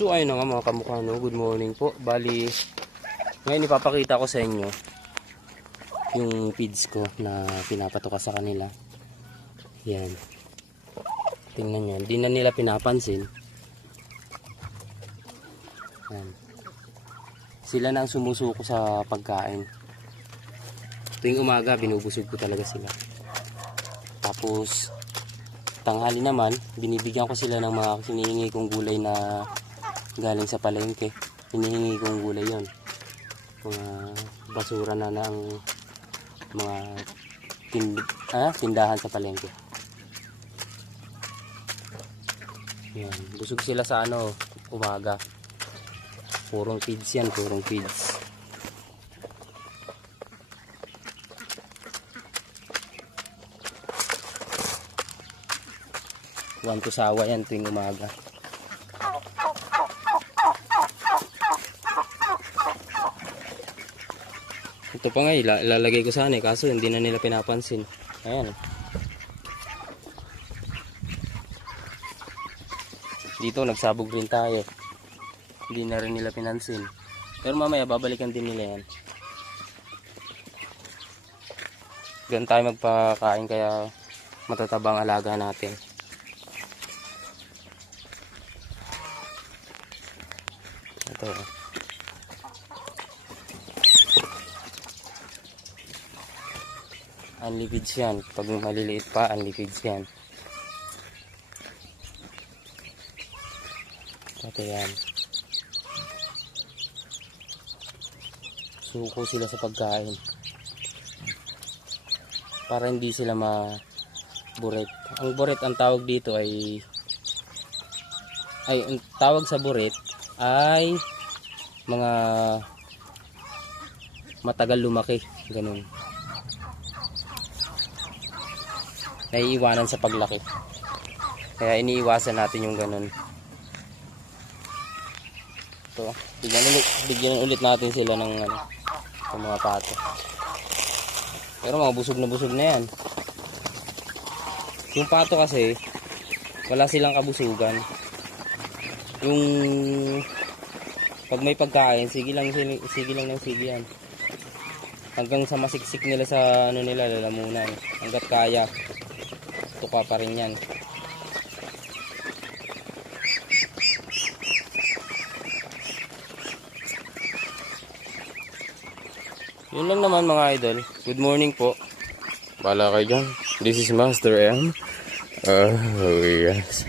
So ayun na nga mga kamukha, no? Good morning po. Bali, ngayon ipapakita ko sa inyo yung feeds ko na pinapatoka sa kanila. Yan. Tingnan nyo. Hindi na nila pinapansin. Yan. Sila na ang sumusuko sa pagkain. Tuwing umaga, binubusog ko talaga sila. Tapos, tanghali naman, binibigyan ko sila ng mga hinihingi kong gulay na galing sa palengke. Hinihingi kong gulay yon, mga basura na ng mga tindahan sa palengke. Yan, busog sila sa umaga. Purong feeds yan, purong feeds. One to sawa yan tuwing umaga. Ito pa nga, ilalagay ko sana kaso hindi na nila pinapansin. Ayan. Dito nagsabog rin tayo. Hindi na rin nila pinansin. Pero mamaya babalikan din nila yan. Ganun tayo magpakain kaya matatabang alaga natin. Ito. Unlipids yan. Pag maliliit pa, unlipids yan. Ito yan. Suko sila sa pagkain. Para hindi sila ma-buret. Ang buret, ang tawag dito ay ang tawag sa buret ay mga matagal lumaki. Ganun. Naiiwanan sa paglaki. Kaya iniiwasan natin yung ganun. Ito, bigyan ulit natin sila ng mga pato. Pero mga busog na yan. Yung pato kasi wala silang kabusugan. Yung pag may pagkain, sige lang ng sige yan. Hanggang sa masiksik nila sa nila lalamunan. Hanggat kaya, tuka pa rin yan. Yun lang naman mga idol. Good morning po. Bala kayo dyan. This is Master M. Oh yes.